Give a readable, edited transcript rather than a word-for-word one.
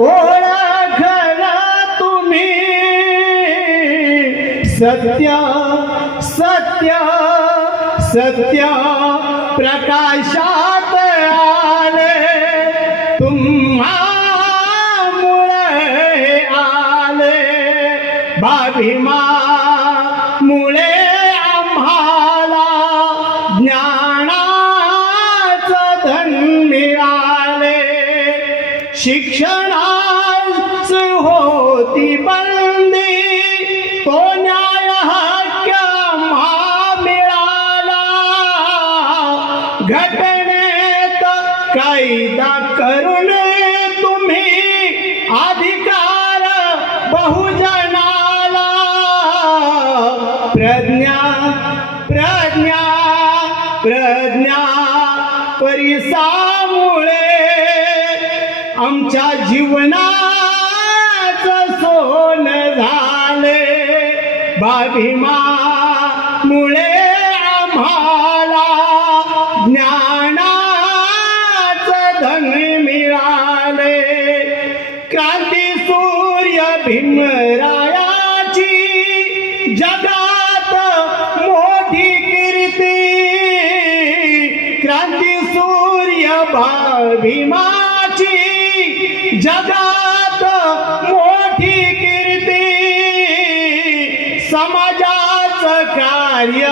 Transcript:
ओळखला तुम्ही सत्य सत्य सत्य प्रकाशात आले तुम्हामुळे आले भाभीमा मुळे आम्हाला ज्ञानाचं धन मिळाले शिक्षणाच होती बंदी तो न्याय हक्क आम्हा मिळाला घटनेत कायदा करून तुम्ही अधिकार बहुजनाला प्रज्ञा प्रज्ञा प्रज्ञा परिसामुळे आमच्या जीवनाचं सोनं झाले भाभीमा मुळे आम्हाला ज्ञानाचं धन मिळाले क्रांती सूर्य भीमरायाची जगात मोठी कीर्ती क्रांती सूर्य भीमाची जगात मोठी कीर्ती समाजाचं कार्य